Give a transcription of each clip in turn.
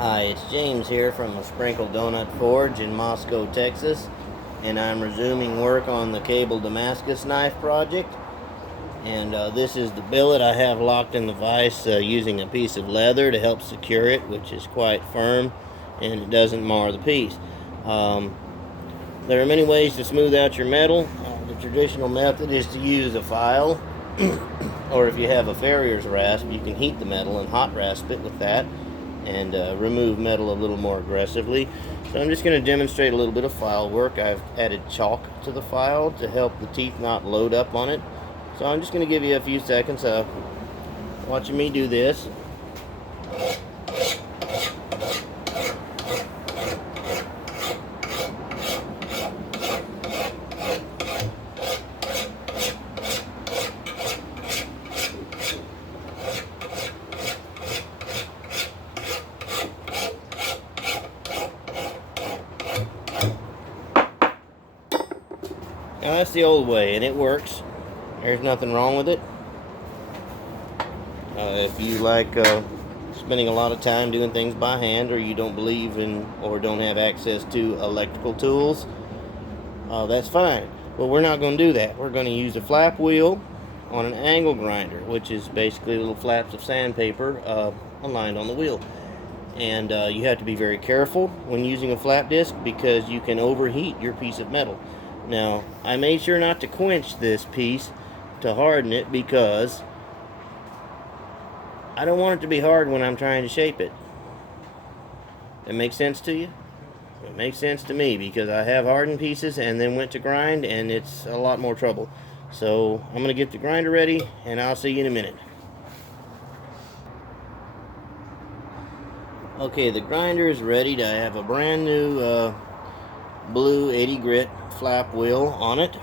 Hi, it's James here from a Sprinkle Donut Forge in Moscow, Texas, and I'm resuming work on the cable Damascus knife project. And this is the billet I have locked in the vise using a piece of leather to help secure it, which is quite firm and it doesn't mar the piece. There are many ways to smooth out your metal. The traditional method is to use a file, or if you have a farrier's rasp, you can heat the metal and hot rasp it with that and remove metal a little more aggressively. So I'm just going to demonstrate a little bit of file work. I've added chalk to the file to help the teeth not load up on it. So I'm just going to give you a few seconds of watching me do this. Now that's the old way, and it works. There's nothing wrong with it. If you like spending a lot of time doing things by hand, or you don't believe in or don't have access to electrical tools, that's fine. But we're not going to do that. We're going to use a flap wheel on an angle grinder, which is basically little flaps of sandpaper aligned on the wheel. And you have to be very careful when using a flap disc because you can overheat your piece of metal. Now, I made sure not to quench this piece to harden it because I don't want it to be hard when I'm trying to shape it. That makes sense to you? It makes sense to me because I have hardened pieces and then went to grind and it's a lot more trouble. So I'm going to get the grinder ready and I'll see you in a minute. Okay, the grinder is ready. I have a brand new blue 80 grit flap wheel on it.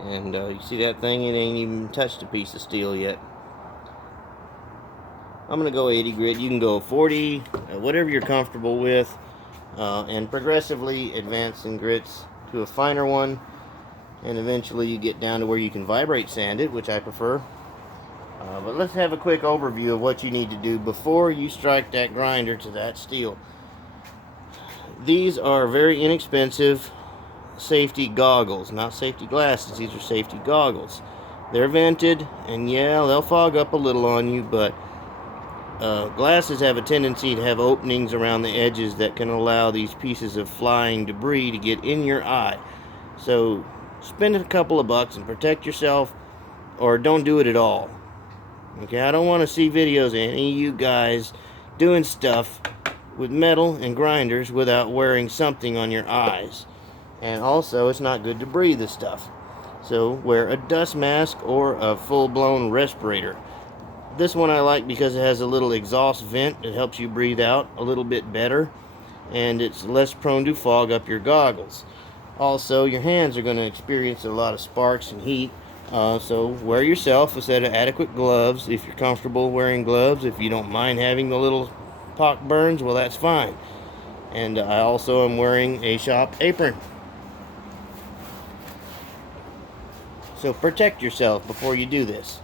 And you see that thing? It ain't even touched a piece of steel yet. I'm going to go 80 grit. You can go 40, whatever you're comfortable with. And progressively advancing grits to a finer one. And eventually you get down to where you can vibrate sand it, which I prefer. But let's have a quick overview of what you need to do before you strike that grinder to that steel. These are very inexpensive safety goggles, not safety glasses. These are safety goggles. They're vented, and yeah, they'll fog up a little on you, but glasses have a tendency to have openings around the edges that can allow these pieces of flying debris to get in your eye. So spend a couple of bucks and protect yourself, or don't do it at all. Okay, I don't want to see videos of any of you guys doing stuff with metal and grinders without wearing something on your eyes. And also, it's not good to breathe this stuff. So wear a dust mask or a full-blown respirator. This one I like because it has a little exhaust vent. It helps you breathe out a little bit better. And it's less prone to fog up your goggles. Also, your hands are going to experience a lot of sparks and heat. So wear yourself a set of adequate gloves if you're comfortable wearing gloves. If you don't mind having the little pock burns, well, that's fine. And I also am wearing a shop apron. So protect yourself before you do this.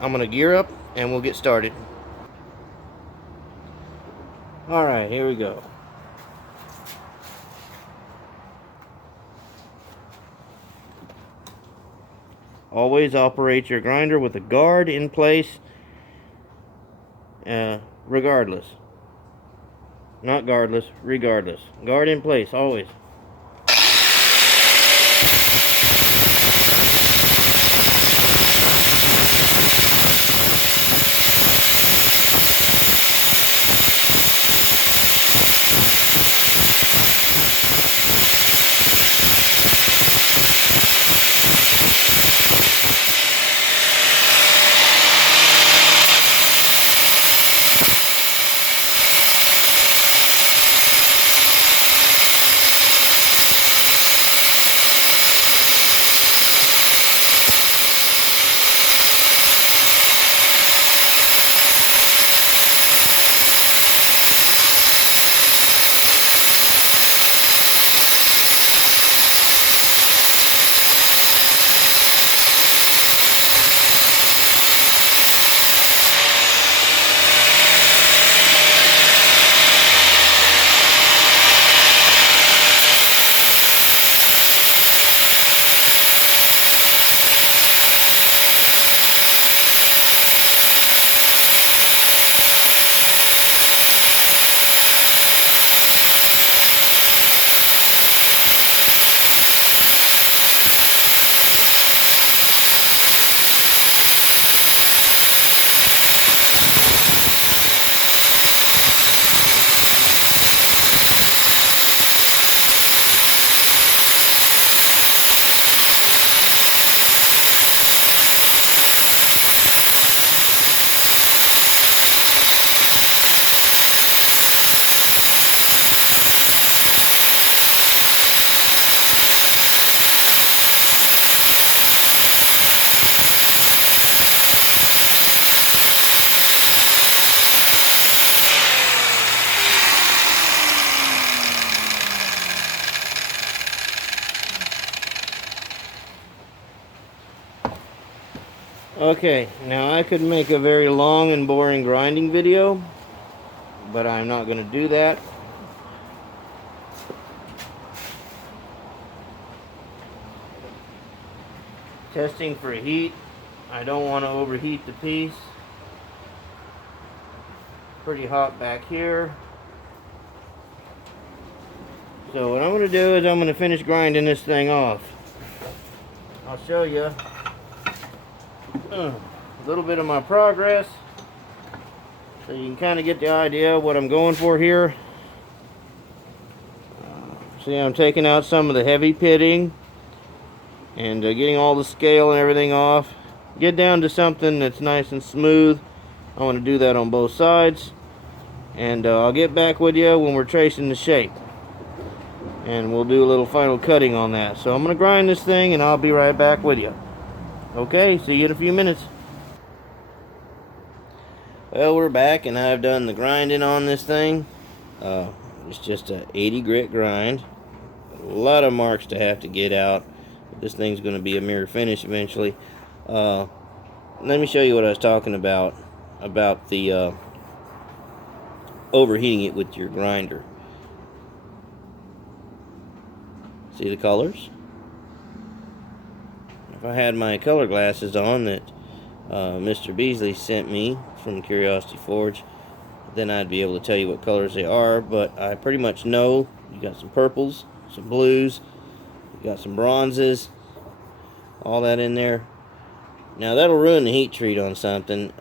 I'm going to gear up and we'll get started. Alright, here we go. Always operate your grinder with a guard in place, regardless. Not guardless, regardless. Guard in place, always. Okay, now I could make a very long and boring grinding video, but I'm not going to do that. Testing for heat. I don't want to overheat the piece. Pretty hot back here. So what I'm going to do is I'm going to finish grinding this thing off. I'll show you a little bit of my progress, so you can kind of get the idea of what I'm going for here. See, I'm taking out some of the heavy pitting and getting all the scale and everything off. Get down to something that's nice and smooth. I want to do that on both sides, and I'll get back with you when we're tracing the shape, and we'll do a little final cutting on that. So I'm going to grind this thing and I'll be right back with you. Okay, see you in a few minutes. Well, we're back and I've done the grinding on this thing. It's just a 80 grit grind. A lot of marks to have to get out. This thing's going to be a mirror finish eventually. Let me show you what I was talking about the overheating it with your grinder. See the colors? If I had my color glasses on that Mr. Beasley sent me from Curiosity Forge, then I'd be able to tell you what colors they are, but I pretty much know. You got some purples, some blues, you got some bronzes, all that in there. Now that'll ruin the heat treat on something,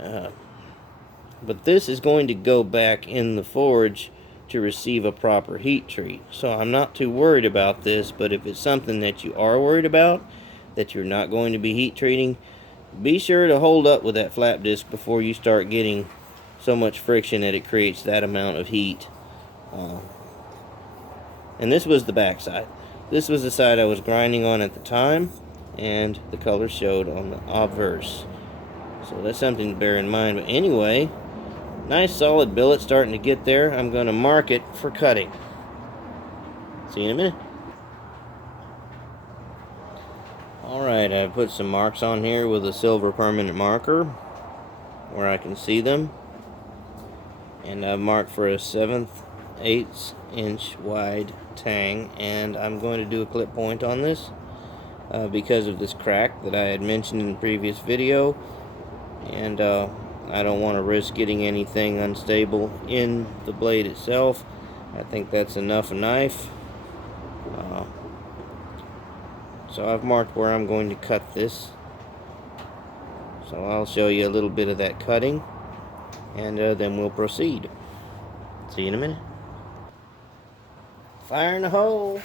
but this is going to go back in the forge to receive a proper heat treat. So I'm not too worried about this, but if it's something that you are worried about, that you're not going to be heat treating, be sure to hold up with that flap disc before you start getting so much friction that it creates that amount of heat. And this was the back side. This was the side I was grinding on at the time, and the color showed on the obverse. So that's something to bear in mind. But anyway, nice solid billet starting to get there. I'm going to mark it for cutting. See you in a minute. Alright, I put some marks on here with a silver permanent marker where I can see them. And I've marked for a 7/8 inch wide tang, and I'm going to do a clip point on this because of this crack that I had mentioned in the previous video, and I don't want to risk getting anything unstable in the blade itself. I think that's enough a knife. So I've marked where I'm going to cut this, so I'll show you a little bit of that cutting, and then we'll proceed. See you in a minute. Fire in the hole.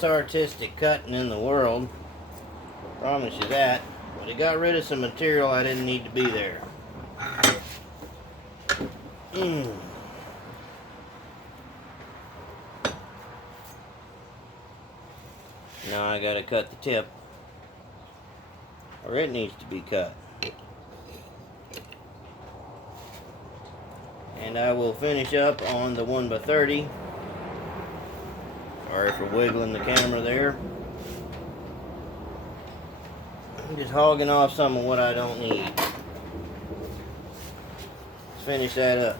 most artistic cutting in the world. Promise you that. But it got rid of some material I didn't need to be there. Now I gotta cut the tip, or it needs to be cut. And I will finish up on the 1x30. Sorry for wiggling the camera there. I'm just hogging off some of what I don't need. Let's finish that up.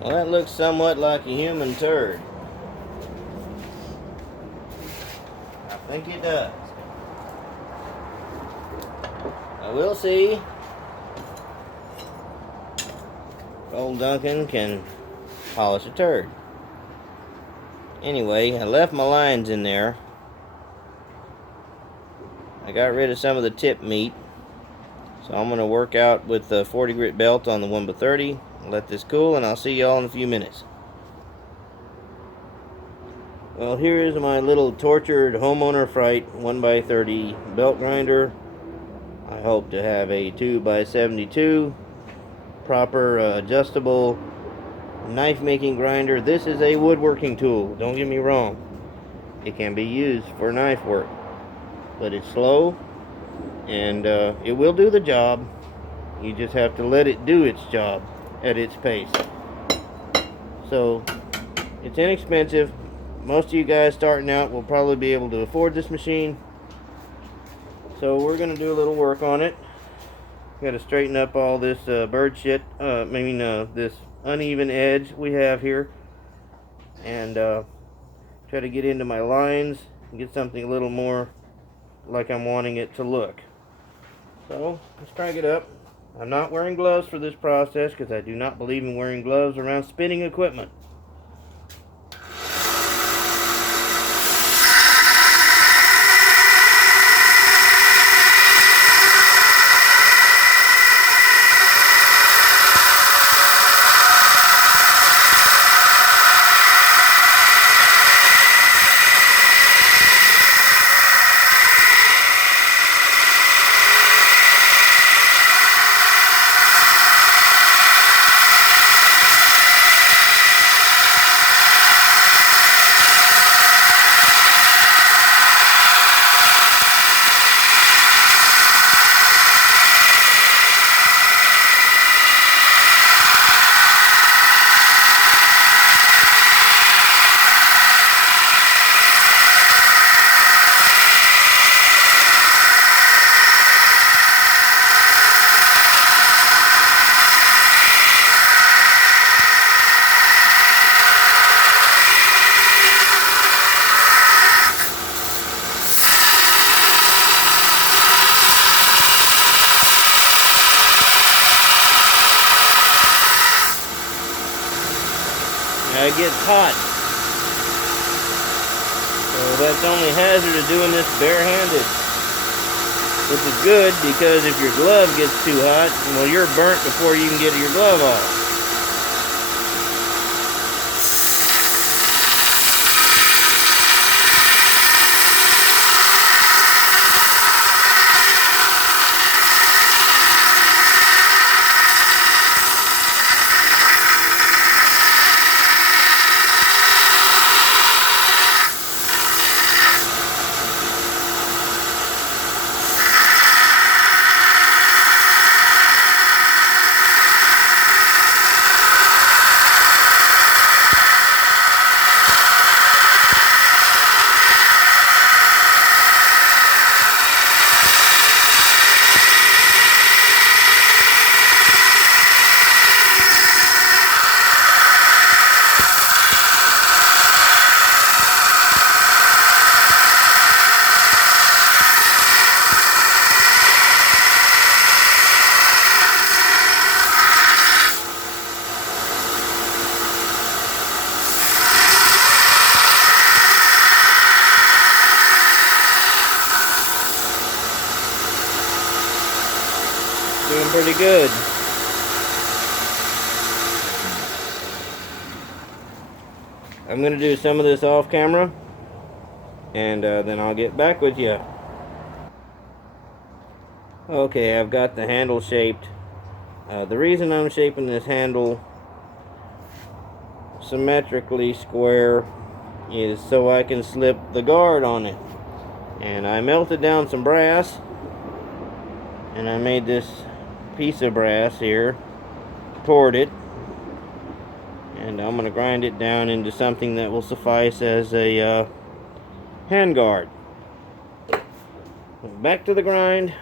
Well, that looks somewhat like a human turd. I think it does. I will see if old Duncan can polish a turd. Anyway, I left my lines in there. I got rid of some of the tip meat. So I'm going to work out with the 40 grit belt on the 1x30. Let this cool, and I'll see y'all in a few minutes. Well, here's my little tortured homeowner fright 1x30 belt grinder. I hope to have a 2x72 proper adjustable knife making grinder. This is a woodworking tool, don't get me wrong. It can be used for knife work, but it's slow, and it will do the job. You just have to let it do its job at its pace. So it's inexpensive. Most of you guys starting out will probably be able to afford this machine. So we're going to do a little work on it. Got to straighten up all this bird shit. This uneven edge we have here, and try to get into my lines and get something a little more like I'm wanting it to look. So let's crank it up. I'm not wearing gloves for this process because I do not believe in wearing gloves around spinning equipment. It gets hot. So that's the only hazard of doing this barehanded. Which is good, because if your glove gets too hot, well, you're burnt before you can get your glove off. pretty good. I'm going to do some of this off camera, and then I'll get back with you. Okay, I've got the handle shaped. The reason I'm shaping this handle symmetrically square is so I can slip the guard on it. And I melted down some brass, and I made this piece of brass here, poured it, and I'm going to grind it down into something that will suffice as a handguard. Back to the grind.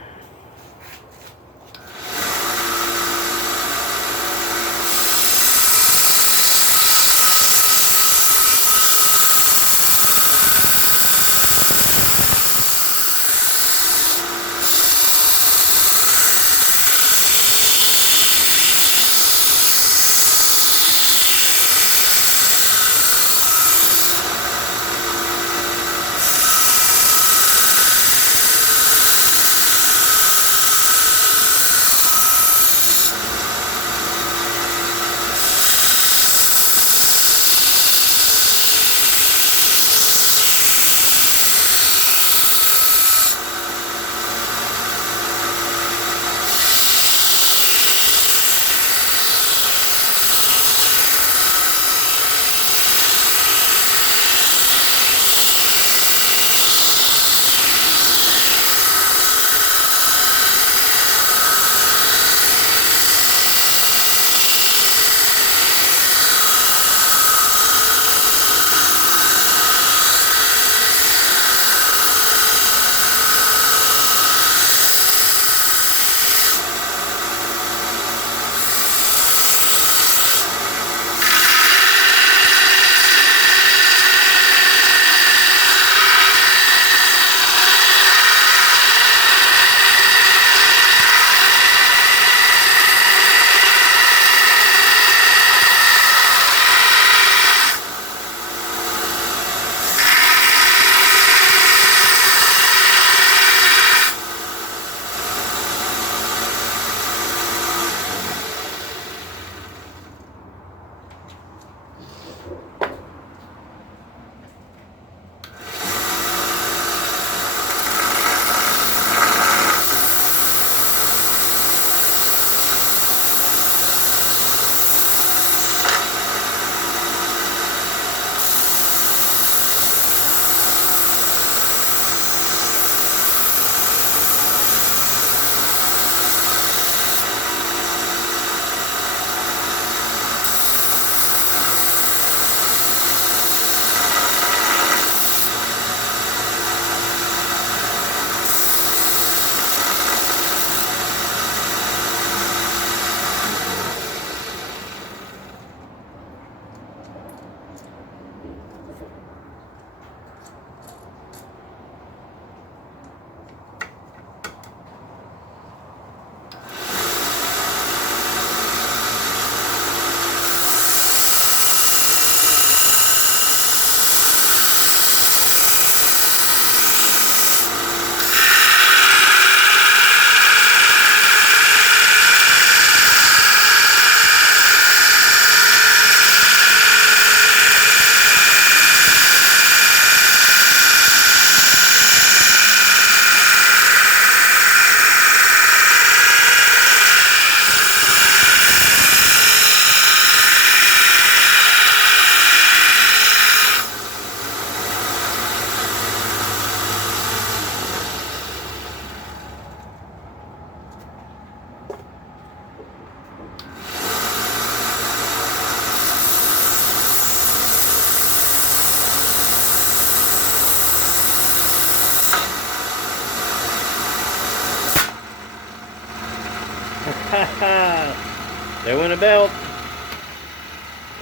There went a belt.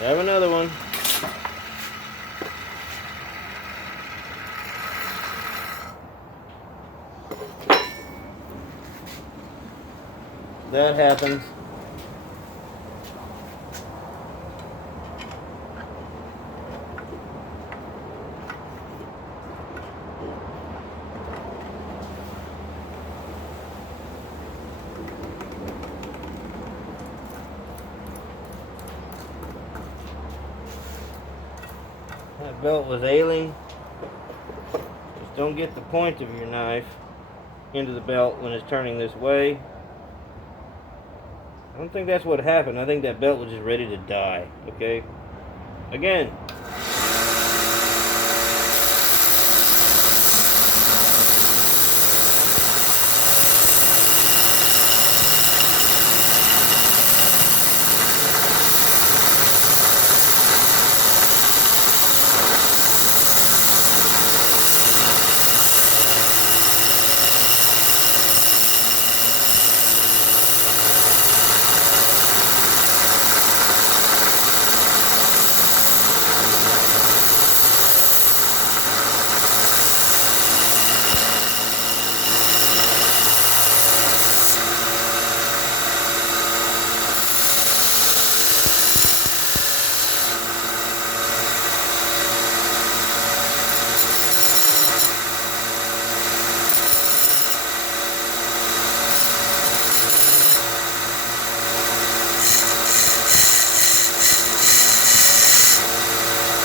I have another one. That happens. That belt was ailing. Just don't get the point of your knife into the belt when it's turning this way. I don't think that's what happened. I think that belt was just ready to die. Okay? Again.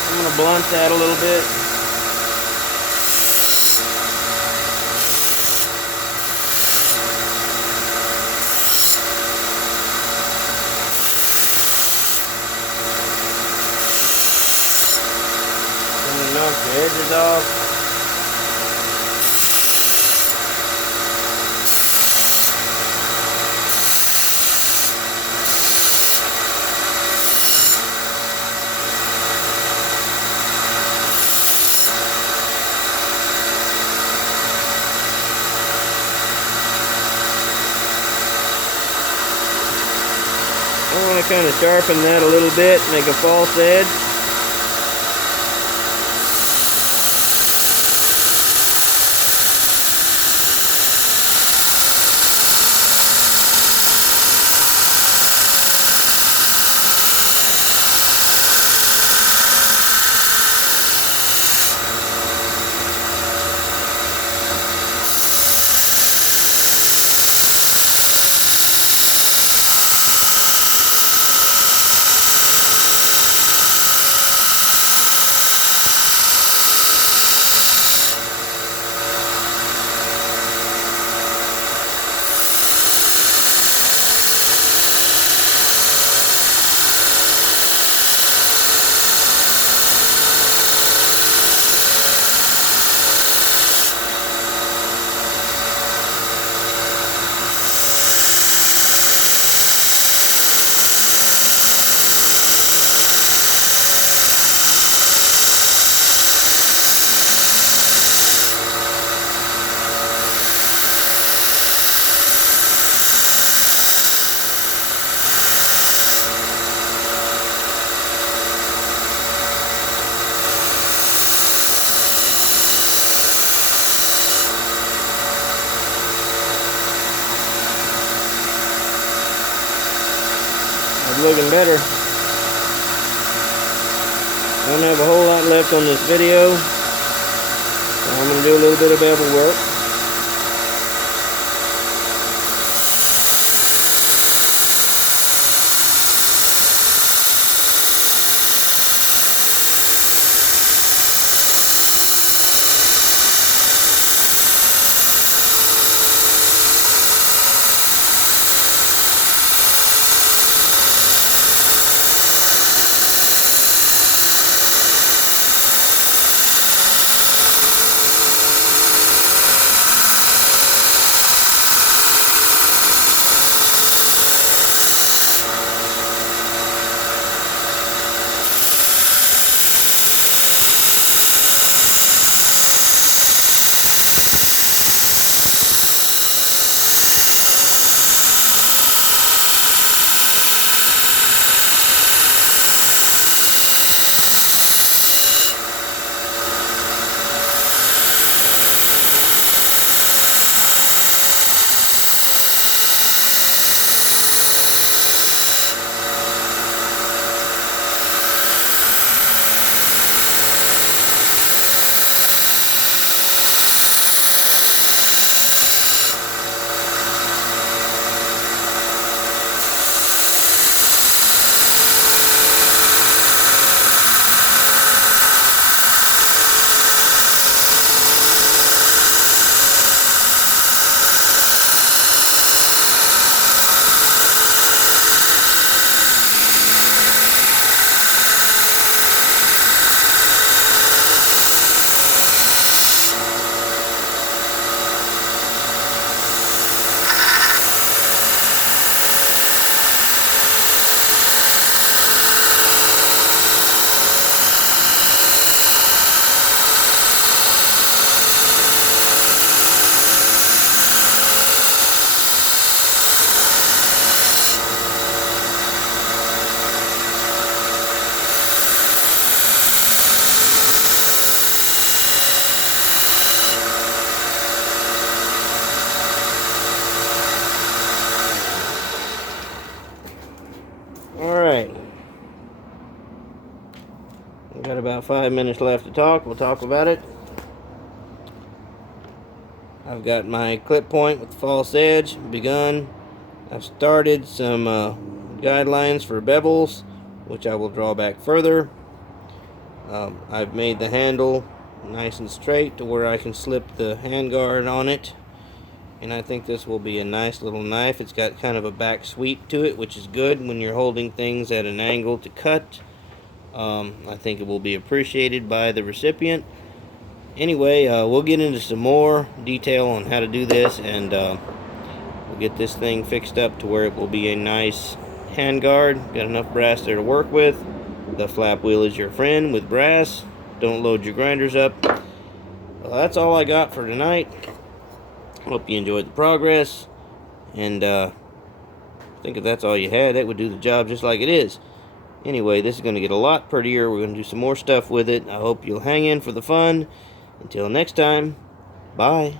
I'm going to blunt that a little bit. I'm going to knock the edges off. I want to kind of sharpen that a little bit, make a false edge. Looking better. Don't have a whole lot left on this video, so I'm going to do a little bit of bevel work. We've got about 5 minutes left to talk. We'll talk about it. I've got my clip point with the false edge begun. I've started some guidelines for bevels, which I will draw back further. I've made the handle nice and straight to where I can slip the handguard on it. And I think this will be a nice little knife. It's got kind of a back sweep to it, which is good when you're holding things at an angle to cut. I think it will be appreciated by the recipient. Anyway, we'll get into some more detail on how to do this, and we'll get this thing fixed up to where it will be a nice handguard. Got enough brass there to work with. The flap wheel is your friend with brass. Don't load your grinders up. Well, that's all I got for tonight. Hope you enjoyed the progress, and I think if that's all you had, that would do the job just like it is. Anyway, this is going to get a lot prettier. We're going to do some more stuff with it. I hope you'll hang in for the fun. Until next time, bye.